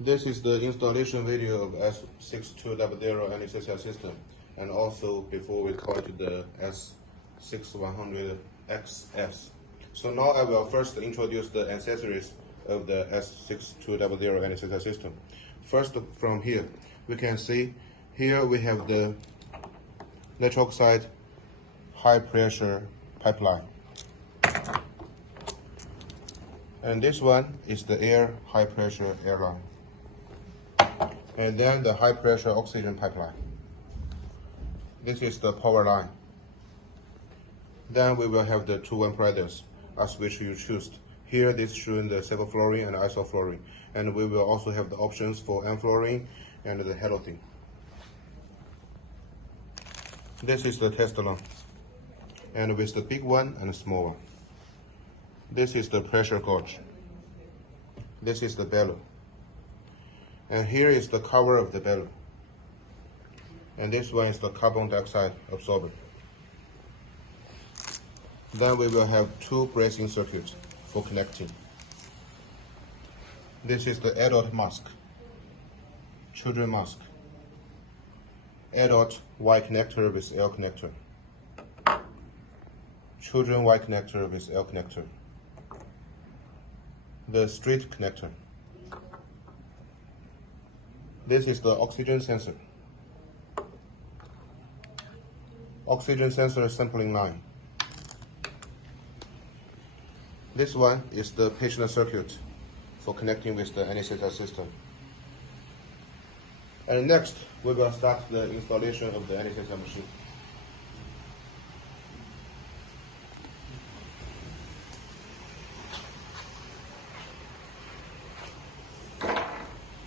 This is the installation video of S6200 Anesthesia system, and also before we call it the S6100XS. So now I will first introduce the accessories of the S6200 Anesthesia system. First, from here, we can see here we have the nitric oxide high pressure pipeline. And this one is the air high pressure airline. And then the high pressure oxygen pipeline. This is the power line. Then we will have the two apparatus as which you choose. Here this showing the sevoflurane and isoflurane. And we will also have the options for enflurane and the halothane. This is the test line. And with the big one and the small one. This is the pressure gauge. This is the bellow. And here is the cover of the bellow. And this one is the carbon dioxide absorber. Then we will have two bracing circuits for connecting. This is the adult mask, children mask, adult Y connector with L connector, children Y connector with L connector, the straight connector. This is the oxygen sensor. Oxygen sensor sampling line. This one is the patient circuit for connecting with the anesthesia system. And next, we will start the installation of the anesthesia machine.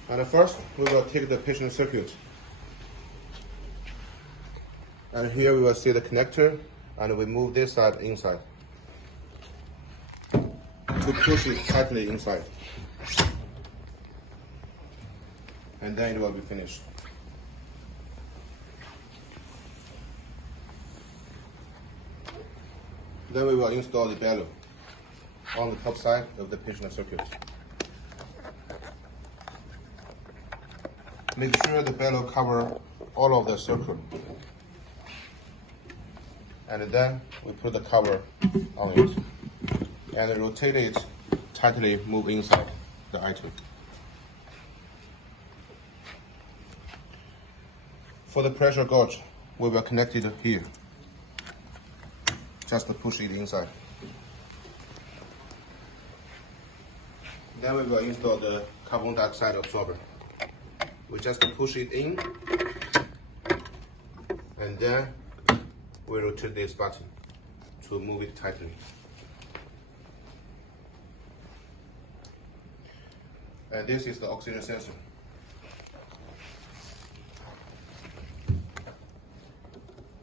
And first, we will take the patient circuit. And here we will see the connector, and we move this side inside to push it tightly inside. And then it will be finished. Then we will install the bellow on the top side of the patient circuit. Make sure the bellow cover all of the circle. And then we put the cover on it and rotate it tightly, move inside the item. For the pressure gauge, we will connect it here. Just to push it inside. Then we will install the carbon dioxide absorber. We just push it in, and then we rotate this button to move it tightly. And this is the oxygen sensor.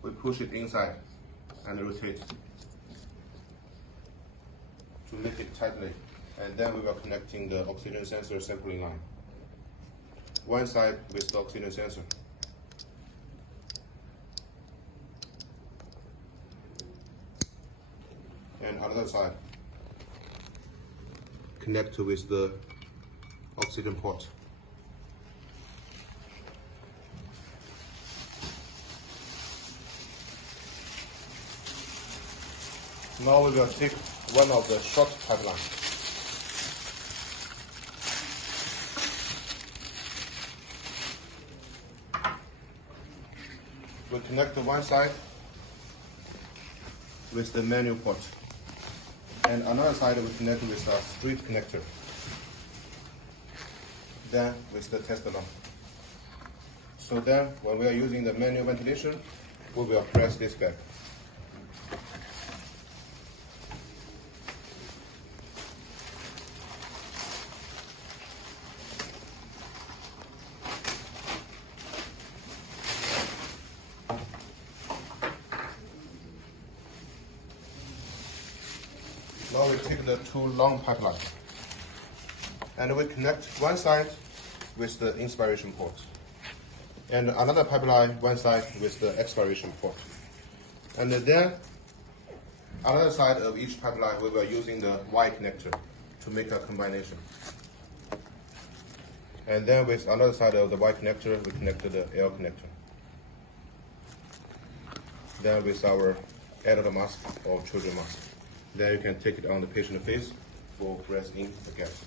We push it inside and rotate to make it tightly, and then we will connecting the oxygen sensor sampling line. One side with the oxygen sensor. And another side connect with the oxygen port. Now we will take one of the short pipelines. We connect the one side with the manual port, and another side we connect with a straight connector. Then with the test line. So then when we are using the manual ventilation, we will press this back. Now we take the two long pipelines and we connect one side with the inspiration port and another pipeline one side with the expiration port. And then another side of each pipeline we were using the Y connector to make a combination. And then with another side of the Y connector, we connected the L connector. Then with our adult mask or children mask, then you can take it on the patient face or press in the gas.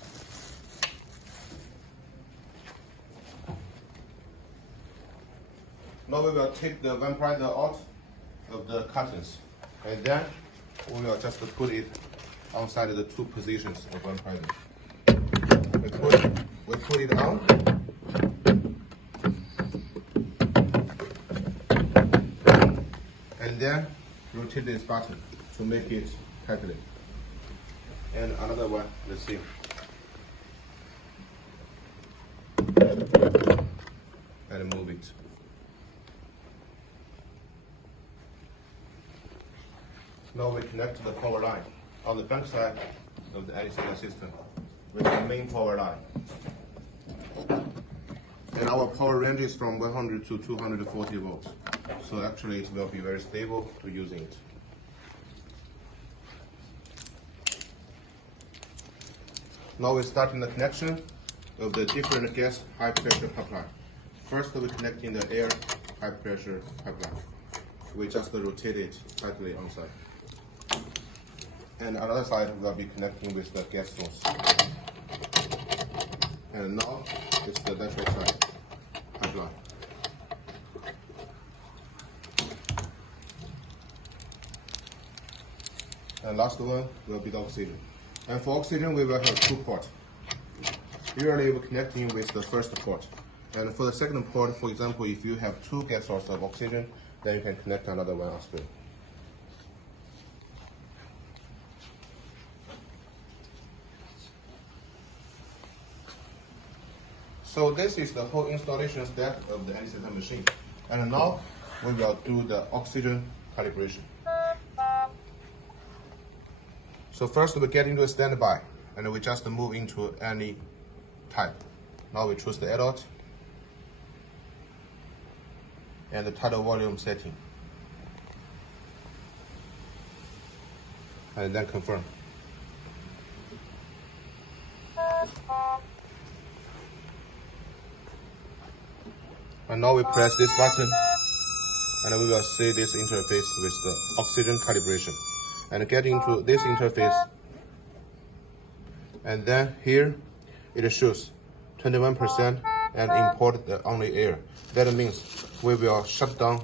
Now we will take the vaporizer out of the cartons, and then we will just put it outside of the two positions of vaporizer. We put it on, and then rotate this button to make it tightly. And another one, the same. And move it. Now we connect the power line on the back side of the anesthesia system with the main power line. And our power range is from 100 to 240 volts. So actually it will be very stable to using it. Now we're starting the connection of the different gas high pressure pipeline. First we're connecting the air high pressure pipeline. We just rotate it tightly on side. And another side will be connecting with the gas source. And now it's the natural side pipeline. And last one will be the oxygen. And for oxygen, we will have two ports. Usually we're connecting with the first port. And for the second port, for example, if you have two gas sources of oxygen, then you can connect another one as well. So this is the whole installation step of the anesthesia machine. And now we will do the oxygen calibration. So first we get into a standby, and we just move into any type. Now we choose the adult and the tidal volume setting. And then confirm. And now we press this button, and we will see this interface with the oxygen calibration. And get into this interface, and then here it shows 21% and import the only air. That means we will shut down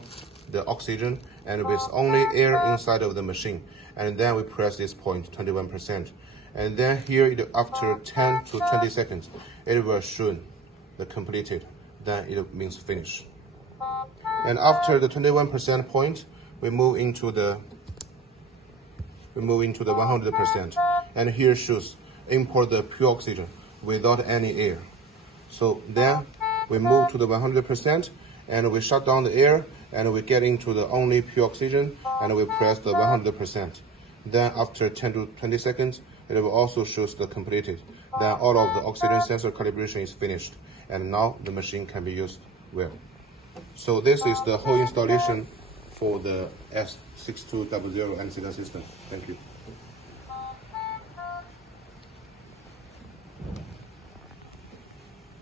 the oxygen and with only air inside of the machine. And then we press this point, 21%. And then here, after 10 to 20 seconds, it will show the completed. Then it means finish. And after the 21% point, we move into the 100%. And here shows import the pure oxygen without any air. So then we move to the 100%, and we shut down the air, and we get into the only pure oxygen, and we press the 100%. Then after 10 to 20 seconds, it will also shows the completed. Then all of the oxygen sensor calibration is finished, and now the machine can be used well. So this is the whole installation for the S6200 anesthesia system. Thank you.